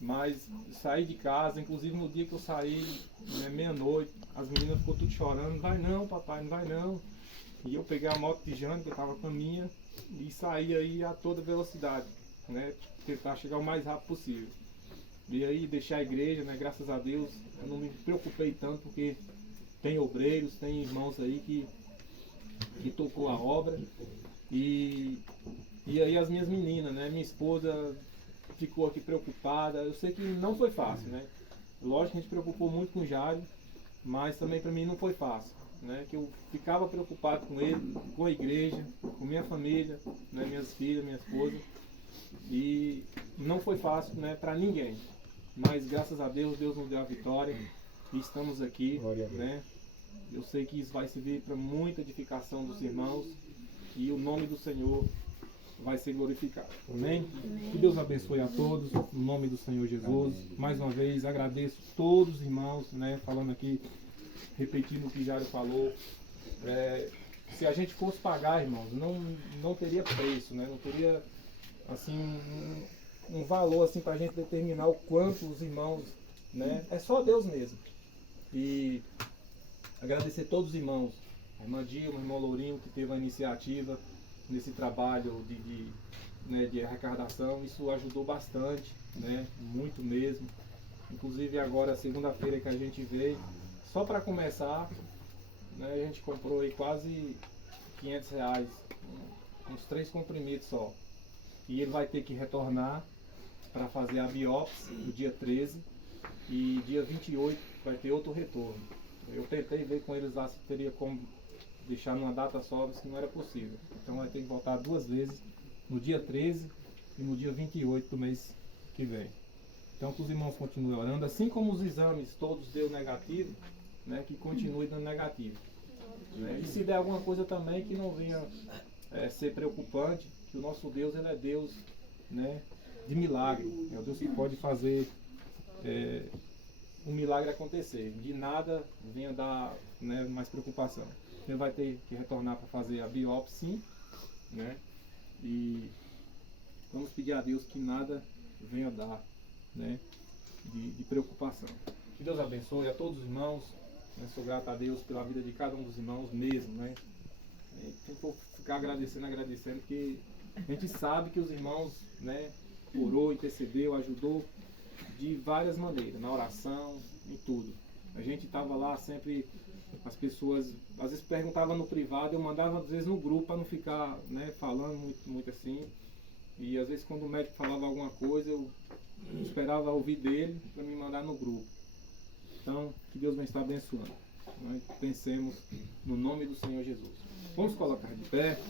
Mas saí de casa, inclusive no dia que eu saí, né, meia-noite, as meninas ficou tudo chorando, não vai não, papai, não vai não. E eu peguei a moto de Jane, que eu estava com a minha, e saí aí a toda velocidade, né? Tentar chegar o mais rápido possível. E aí deixei a igreja, né? Graças a Deus, eu não me preocupei tanto, porque tem obreiros, tem irmãos aí que tocou a obra. E aí as minhas meninas, né? Minha esposa ficou aqui preocupada. Eu sei que não foi fácil, né? Lógico que a gente preocupou muito com o Jário, mas também para mim não foi fácil, né? Que eu ficava preocupado com ele, com a igreja, com minha família, né? Minhas filhas, minha esposa. E não foi fácil, né, para ninguém. Mas graças a Deus, Deus nos deu a vitória e estamos aqui, né? Eu sei que isso vai servir para muita edificação dos irmãos e o nome do Senhor vai ser glorificado. Amém? Que Deus abençoe a todos, no nome do Senhor Jesus. Mais uma vez agradeço todos os irmãos, né, falando aqui repetindo o que Jário falou, se a gente fosse pagar, irmãos, não teria preço, né? Não teria assim um valor assim para a gente determinar o quanto os irmãos, né? É só Deus mesmo. E agradecer todos os irmãos, a irmã Dilma, o irmão Lourinho, que teve a iniciativa nesse trabalho de arrecadação. Isso ajudou bastante, né? Muito mesmo. Inclusive agora, segunda-feira que a gente veio, só para começar, né, a gente comprou aí quase R$500, uns 3 comprimidos só. E ele vai ter que retornar para fazer a biópsia no dia 13 e dia 28 vai ter outro retorno. Eu tentei ver com eles lá se teria como deixar numa data só, mas que não era possível. Então vai ter que voltar 2 vezes, no dia 13 e no dia 28 do mês que vem. Então que os irmãos continuem orando, assim como os exames todos deu negativo, né, que continue dando negativo. Né? E se der alguma coisa também que não venha ser preocupante, que o nosso Deus, ele é Deus, né, de milagre. É o Deus que pode fazer um milagre acontecer. De nada venha dar, né, mais preocupação. Ele vai ter que retornar para fazer a biópsia, né? E vamos pedir a Deus que nada venha dar, né, de preocupação. Que Deus abençoe a todos os irmãos. Eu sou grato a Deus pela vida de cada um dos irmãos mesmo, né? Tem que ficar agradecendo, porque a gente sabe que os irmãos, né, orou, intercedeu, ajudou de várias maneiras, na oração, em tudo. A gente estava lá sempre, as pessoas às vezes perguntavam no privado, eu mandava às vezes no grupo para não ficar, né, falando muito assim. E às vezes quando o médico falava alguma coisa, eu esperava ouvir dele para me mandar no grupo. Então, que Deus vai estar abençoando. Nós pensemos no nome do Senhor Jesus. Vamos colocar de pé.